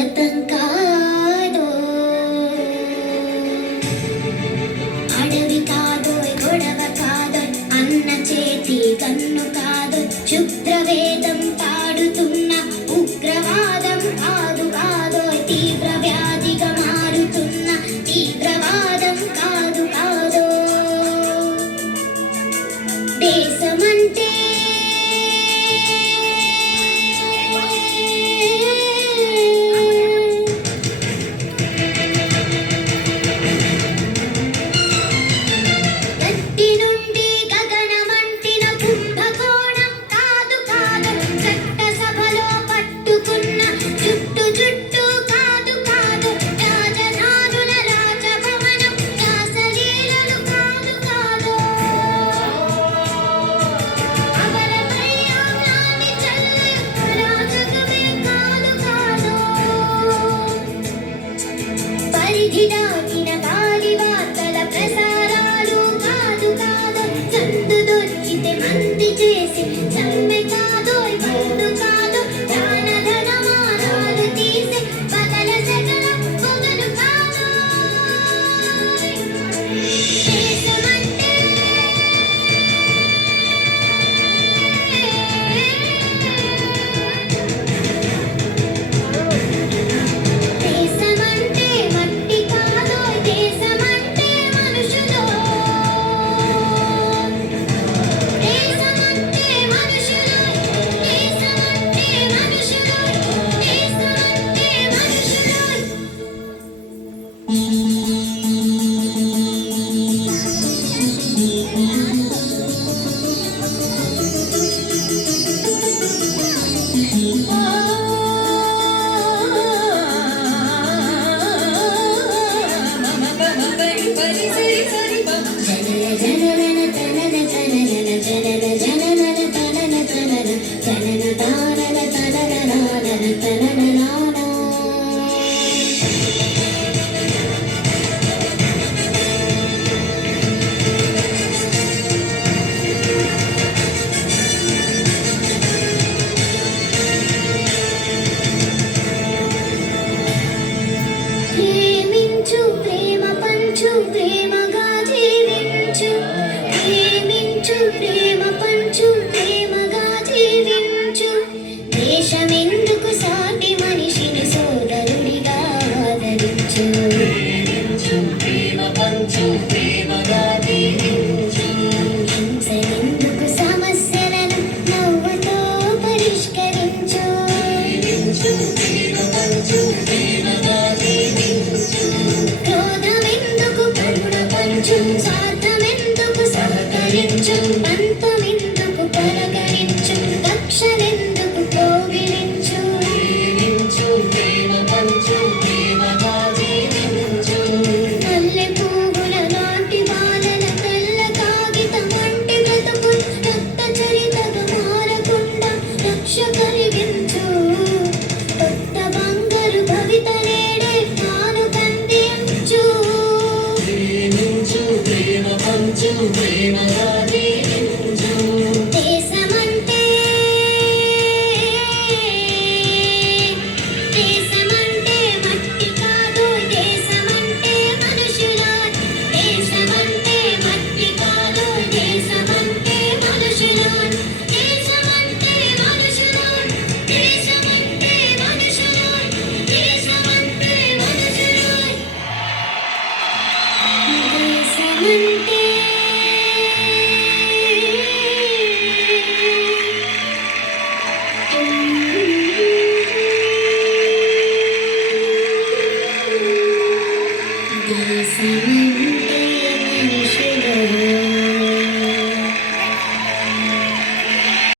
గతం కాదో అడవి కాదో గొడవ కాదో అన్న చేతి కన్ను కాదో క్షుద్రవేదం పాడుతున్న ఉగ్రవాదం కాదు కాదో తీవ్ర వ్యాధిగా మారుతున్న తీవ్రవాదం కాదు కాదో దేశమంటే పరిధిదాటిన గాలి వార్తల ప్రసారాలు కాదు కాదు సందు దొరికితే మంది చేసి సమ్మె కాదు బంధు కాదు దాన ధనమానాలు తీసే బదల సగల పొగలు కాదు దేశమంటే ప్రేమగా జీవించు ప్రేమించు ప్రేమ పంచు ప్రేమగా జీవించు దేశమెందుకు సాటి మనిషిని సోదరుడిగా ఆదరించు ప్రేమ పంచు ప్రేమగా జీవించు హింసెందుకు సమస్యలను నవ్వుతో పరిష్కరించు ప్రేమ పంచు ప్రేమగా జీవించు స్వార్థమెందుకు సహకరించు పంతమెందుకు పలకరించు కక్షలెందుకు కోగిలించు ప్రేమ పంచు ప్రేమగా జీవించు నల్లె పువ్వుల లాంటి బాలల తెల్ల కాగితం వంటి బ్రతుకు రక్త చరితగా మారకుండా రక్ష కలిగించు కొత్త బంగారు భవిత నేడే తాను కందించు ప్రేమ పంచు ప్రేమగా జీవించు దేశమంటే మట్టి కాదు దేశమంటే మనుషులు దేశమంటే మట్టి కాదు దేశమంటే మనుషులు దేశమంటే మనుషులు దేశం